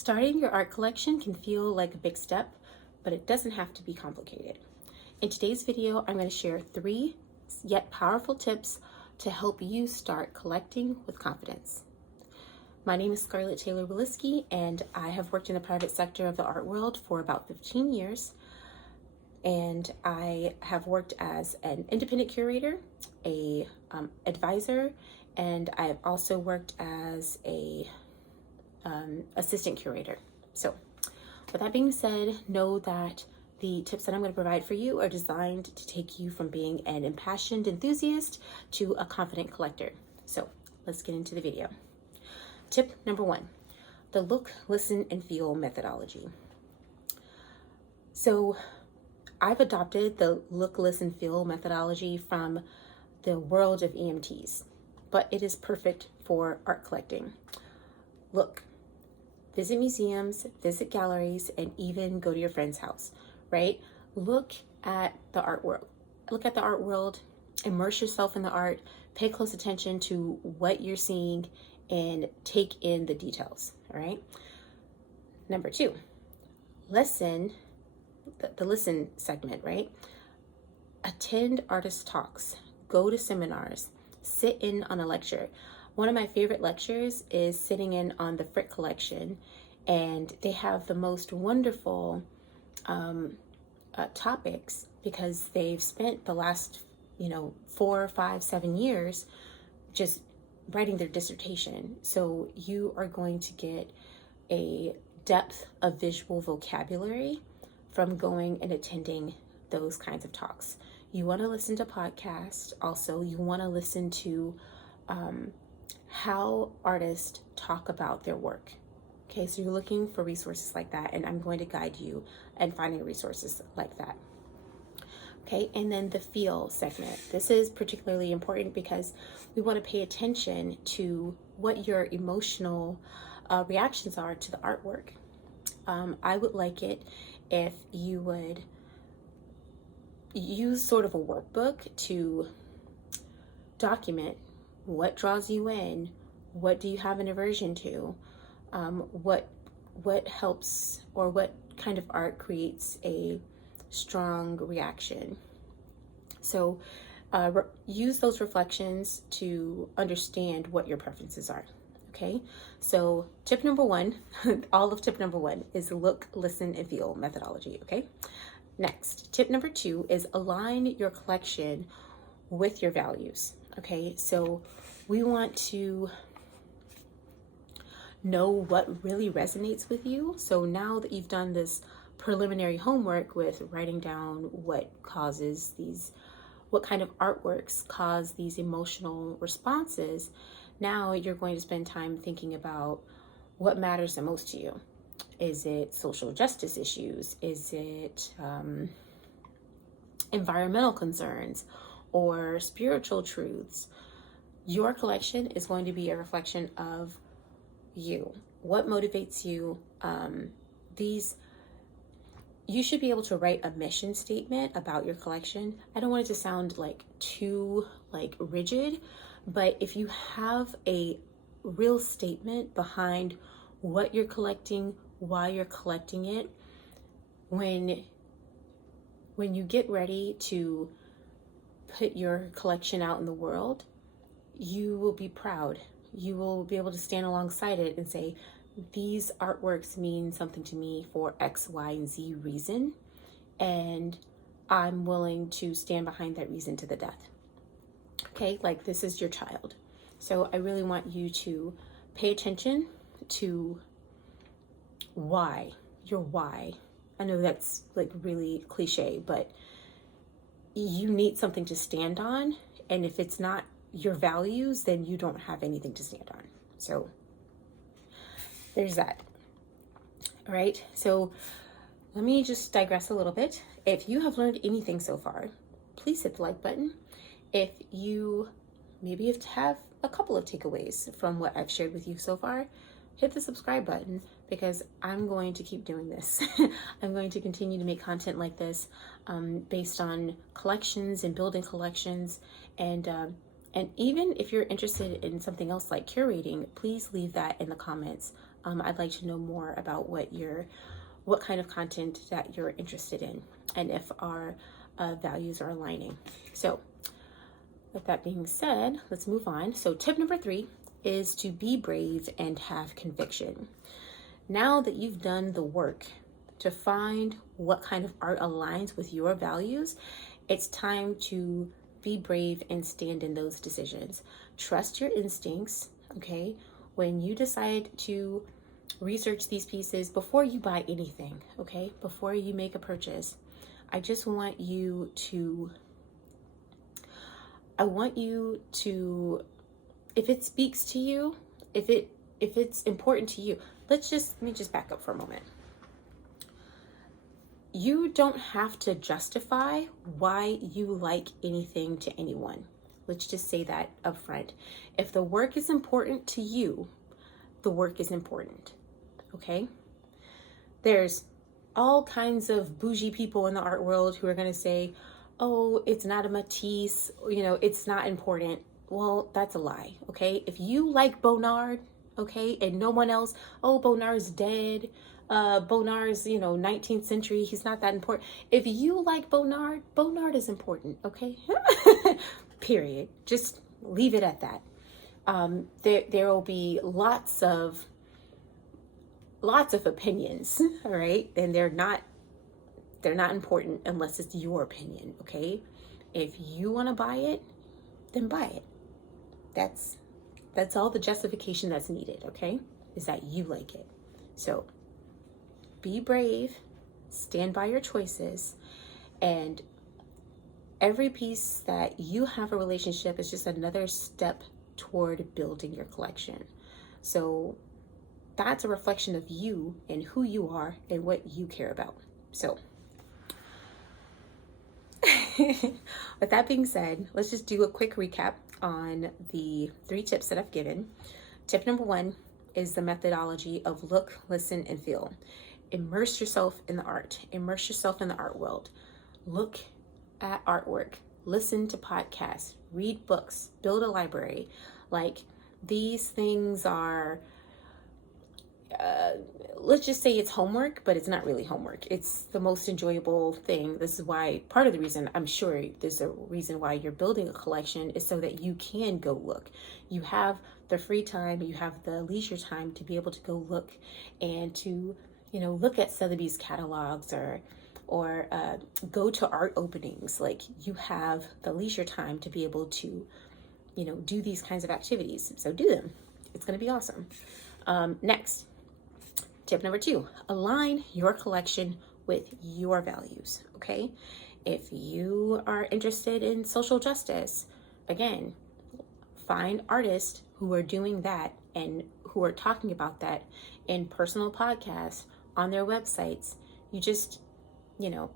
Starting your art collection can feel like a big step, but it doesn't have to be complicated. In today's video, I'm going to share 3 yet powerful tips to help you start collecting with confidence. My name is Scarlett Taylor Willisky, and I have worked in the private sector of the art world for about 15 years. And I have worked as an independent curator, a advisor, and I have also worked as a assistant curator. So with that being said, know that the tips that I'm going to provide for you are designed to take you from being an impassioned enthusiast to a confident collector. So let's get into the video. Tip number 1, the look, listen, and feel methodology. So I've adopted the look, listen, feel methodology from the world of EMTs, but it is perfect for art collecting. Look, visit museums, visit galleries, and even go to your friend's house, right? Look at the art world. Look at the art world, immerse yourself in the art, pay close attention to what you're seeing, and take in the details, all right? Number 2, listen, the listen segment, right? Attend artist talks, go to seminars, sit in on a lecture. One of my favorite lectures is sitting in on the Frick collection, and they have the most wonderful topics because they've spent the last 4, 5, 7 years just writing their dissertation. So you are going to get a depth of visual vocabulary from going and attending those kinds of talks. You want to listen to podcasts. Also, you want to listen to how artists talk about their work. Okay, so you're looking for resources like that, and I'm going to guide you in finding resources like that. Okay, and then the feel segment. This is particularly important because we want to pay attention to what your emotional reactions are to the artwork. I would like it if you would use sort of a workbook to document what draws you in, what do you have an aversion to, what helps, or what kind of art creates a strong reaction. So use those reflections to understand what your preferences are. Okay, so tip number 1, all of tip number 1 is look, listen, and feel methodology. Okay, next, tip number 2 is align your collection with your values. Okay, so we want to know what really resonates with you. So now that you've done this preliminary homework with writing down what kind of artworks cause these emotional responses, now you're going to spend time thinking about what matters the most to you. Is it social justice issues? Is it environmental concerns or spiritual truths? Your collection is going to be a reflection of you. What motivates you? You should be able to write a mission statement about your collection. I don't want it to sound too rigid, but if you have a real statement behind what you're collecting, why you're collecting it, when you get ready to put your collection out in the world, you will be proud. You will be able to stand alongside it and say, these artworks mean something to me for X, Y, and Z reason, and I'm willing to stand behind that reason to the death. Okay, like this is your child. So I really want you to pay attention to your why. I know that's really cliche, but you need something to stand on, and if it's not your values, then you don't have anything to stand on. So there's that. All right, so let me just digress a little bit. If you have learned anything so far, please hit the like button. If you maybe have a couple of takeaways from what I've shared with you so far, hit the subscribe button, because I'm going to keep doing this. I'm going to continue to make content like this based on collections and building collections, and And even if you're interested in something else like curating, please leave that in the comments. I'd like to know more about what kind of content that you're interested in, and if our values are aligning. So with that being said, let's move on. So tip number 3 is to be brave and have conviction. Now that you've done the work to find what kind of art aligns with your values, it's time to be brave and stand in those decisions. Trust your instincts, okay? When you decide to research these pieces before you buy anything, okay? Before you make a purchase, I want you to, if it speaks to you, if it's important to you, let me just back up for a moment. You don't have to justify why you like anything to anyone. Let's just say that up front. If the work is important to you, the work is important, okay? There's all kinds of bougie people in the art world who are going to say, oh, it's not a Matisse, it's not important. Well, that's a lie, okay? If you like Bonnard, okay, and no one else, oh, Bonnard's dead, Bonnard's, 19th century, he's not that important. If you like Bonnard is important, okay? Period. Just leave it at that. There will be lots of opinions, all right? And they're not important unless it's your opinion, okay? If you want to buy it, then buy it. That's all the justification that's needed, okay? Is that you like it. So be brave, stand by your choices, and every piece that you have a relationship is just another step toward building your collection. So that's a reflection of you and who you are and what you care about. So with that being said, let's just do a quick recap on the 3 tips that I've given. Tip number 1 is the methodology of look, listen, and feel. Immerse yourself in the art. Immerse yourself in the art world. Look at artwork. Listen to podcasts. Read books. Build a library. Like, these things are, let's just say it's homework, but it's not really homework. It's the most enjoyable thing. This is why, part of the reason, I'm sure there's a reason why you're building a collection, is so that you can go look. You have the free time, you have the leisure time to be able to go look and to, look at Sotheby's catalogs or go to art openings. Like, you have the leisure time to be able to, do these kinds of activities. So do them. It's going to be awesome. Next, tip number 2, align your collection with your values, okay? If you are interested in social justice, again, find artists who are doing that and who are talking about that in personal podcasts, on their websites. You just,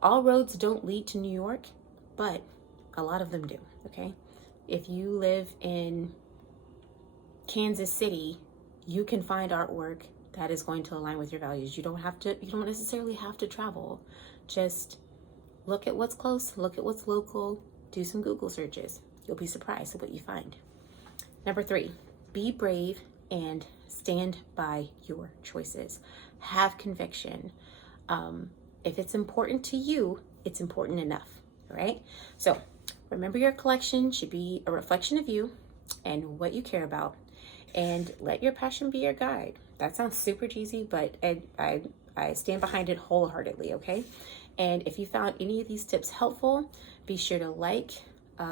all roads don't lead to New York, but a lot of them do, okay? If you live in Kansas City, you can find artwork that is going to align with your values. You don't necessarily have to travel. Just look at what's close, look at what's local, do some Google searches. You'll be surprised at what you find. Number 3, be brave and stand by your choices. Have conviction. If it's important to you, it's important enough, all right? So remember, your collection should be a reflection of you and what you care about, and let your passion be your guide. That sounds super cheesy, but I stand behind it wholeheartedly, okay? And if you found any of these tips helpful, be sure to like,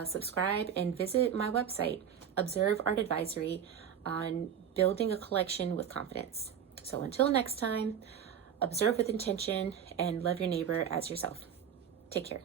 subscribe, and visit my website, Observe Art Advisory, on building a collection with confidence. So until next time, observe with intention and love your neighbor as yourself. Take care.